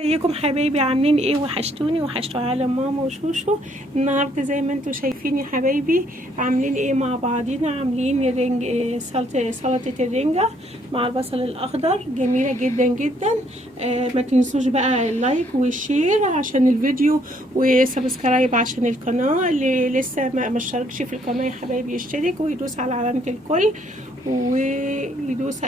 ازيكم حبايبي؟ عاملين ايه؟ وحشتوا على ماما وشوشو. النهارده زي ما انتوا شايفين يا حبايبي عاملين ايه مع بعضينا. عاملين رنج سلطه الرنجه مع البصل الاخضر، جميله جدا جدا. ما تنسوش بقى اللايك والشير عشان الفيديو، وسبسكرايب عشان القناه. اللي لسه ما اشتركش في القناه يا حبايبي يشترك ويدوس على علامه الكل ويدوس.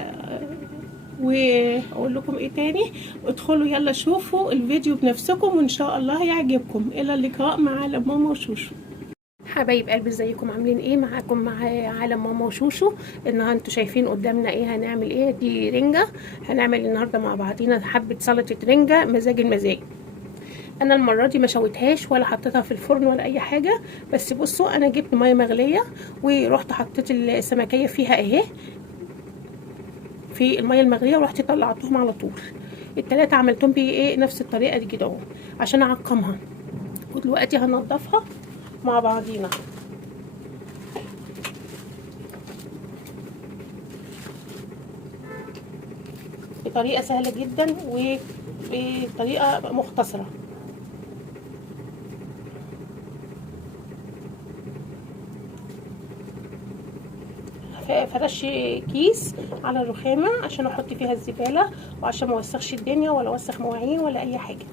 واقول لكم ايه تاني؟ ادخلوا يلا شوفوا الفيديو بنفسكم وان شاء الله هيعجبكم. الى اللقاء مع عالم ماما وشوشو. حبايب قلبي ازيكم؟ عاملين ايه؟ معاكم مع عالم ماما وشوشو. النهارده انتوا شايفين قدامنا ايه؟ هنعمل ايه؟ دي رنجه. هنعمل النهارده مع بعضينا حبه سلطه رنجه مزاج المزاج. انا المره دي ما شويتهاش ولا حطيتها في الفرن ولا اي حاجه، بس بصوا انا جبت ميه مغليه ورحت حطيت السمكيه فيها اهي في الميه المغليه، ورحت طلعتهم على طول. التلاتة عملتهم بيه ايه؟ نفس الطريقه دي كده اهو عشان اعقمها. ودلوقتي هنضفها مع بعضينا بطريقه سهله جدا وبطريقه مختصره. فرش كيس على الرخامه عشان احط فيها الزباله، وعشان ما اوسخش الدنيا ولا اوسخ مواعين ولا اي حاجه.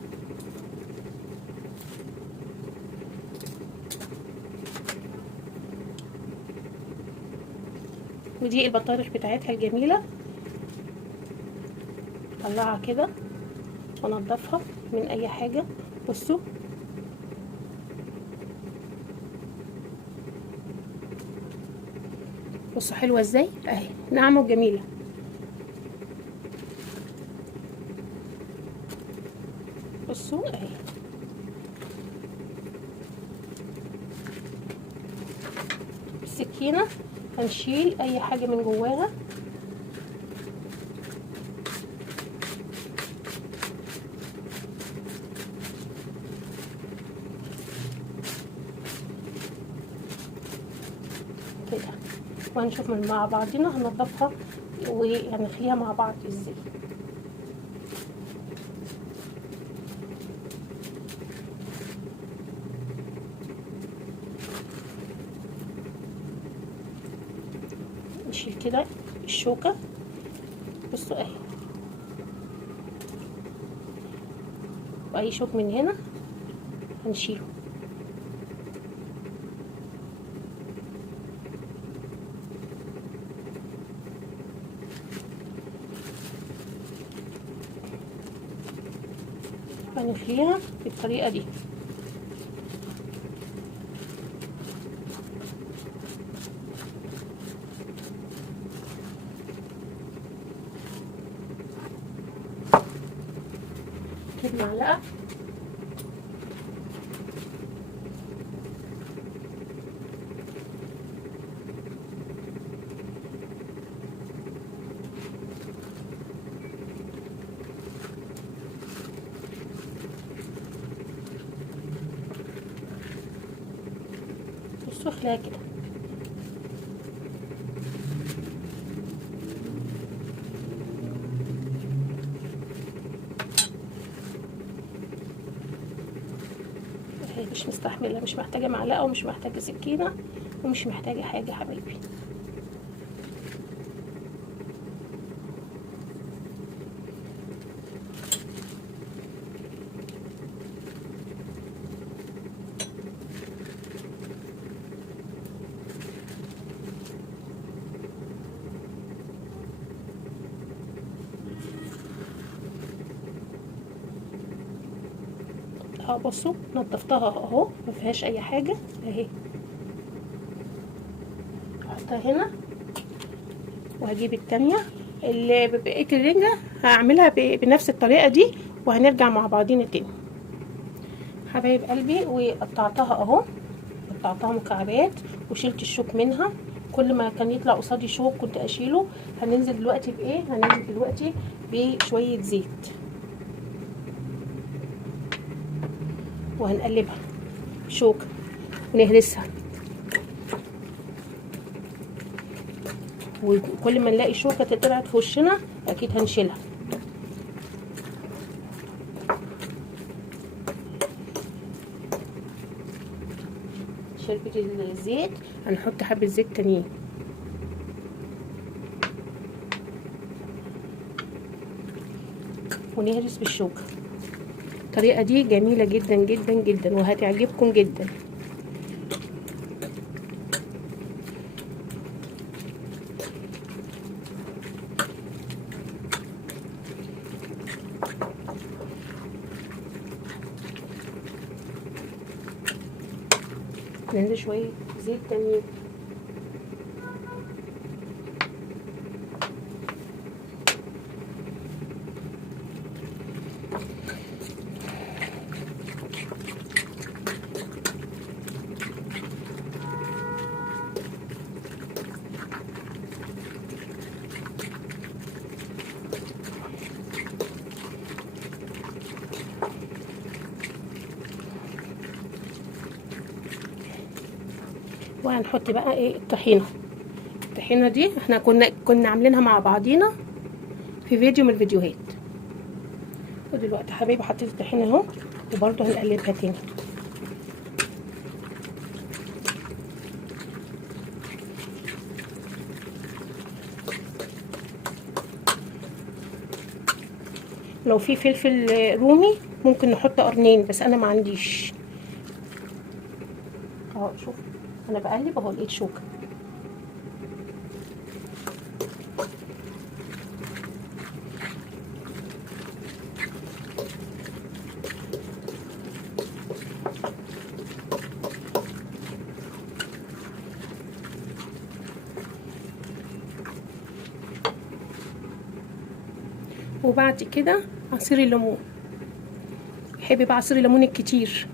ودي البطارخ بتاعتها الجميله، طلعها كده وانضفها من اي حاجه. بصوا بصوا حلوه ازاي اهي، ناعمه وجميله. بصوا اهي. بالسكينه هنشيل اي حاجه من جواها. كده وهنشوف مع بعضنا هننضفها وهنخليها مع بعض ازاي. نشيل كده الشوكة، بصوا اهي، واي شوك من هنا هنشيله. هنخليها بالطريقة دي. نجيب معلقة بصوا اخليها كده. اهي مش مستحملة، مش محتاجة معلقة ومش محتاجة سكينة ومش محتاجة حاجة حبايبي. اهو بصوا نضفتها اهو ما فيهاش اي حاجه اهي. احطها هنا وهجيب التانية اللي بقيه الرنجه هعملها بنفس الطريقه دي، وهنرجع مع بعضينا تاني. حبايب قلبي وقطعتها اهو، قطعتها مكعبات وشلت الشوك منها. كل ما كان يطلع قصادي شوك كنت اشيله. هننزل دلوقتي بايه؟ هننزل دلوقتي بشويه زيت وهنقلبها شوكة ونهرسها. وكل ما نلاقي شوكة طلعت في وشنا اكيد هنشيلها. شربة الزيت هنحط حبة زيت تانيين ونهرس بالشوكة. الطريقة دي جميلة جدا جدا جدا وهتعجبكم جدا. ننزل شوية زيت تانيين وهنحط بقى ايه الطحينه دي احنا كنا عاملينها مع بعضينا في فيديو من الفيديوهات. ودلوقتي حبايبي حطيت الطحينه اهو وبرده هنقلبها تاني. لو في فلفل رومي ممكن نحط قرنين بس انا ما عنديش اهو. شوف انا بقلب اهو لقيت شوكه. وبعد كده عصير الليمون. بحب بقى عصير الليمون الكتير.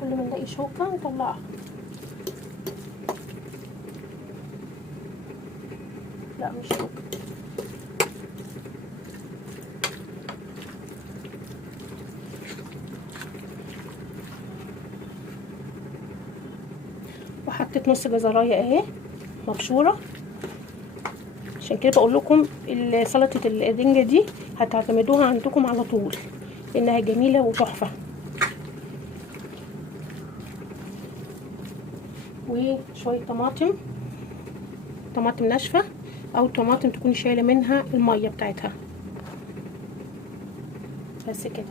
كل ما نلاقي شوكة نطلعها. لا مش شوكة. وحطيت نص جزرايه اهي مبشوره. عشان كده بقول لكم سلطه الرنجه دي هتعتمدوها عندكم على طول لانها جميله وتحفه. وشويه طماطم ناشفه او طماطم تكوني شايله منها الميه بتاعتها بس كده.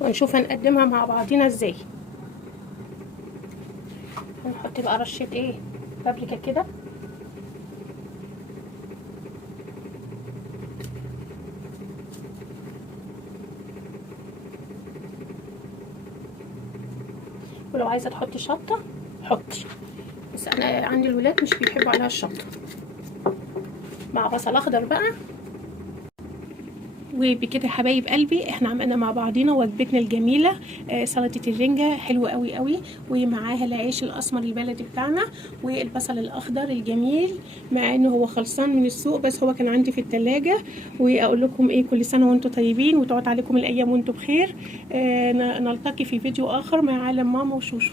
ونشوف هنقدمها مع بعضينا ازاي. هنحط بقى رشه ايه بابريكا كده. ولو عايزه تحطي شطه حطي، بس انا عندي الولاد مش بيحبوا عليها الشطه. مع بصل اخضر بقى. وبكده يا حبايب قلبي احنا عملنا مع بعضينا وجبتنا الجميله سلطه الرنجه حلوه قوي قوي، ومعاها العيش الاسمر البلدي بتاعنا والبصل الاخضر الجميل، مع انه هو خلصان من السوق بس هو كان عندي في التلاجة. واقول لكم ايه، كل سنه وانتم طيبين وتقعد عليكم الايام وانتم بخير. نلتقي في فيديو اخر مع عالم ماما وشوشو.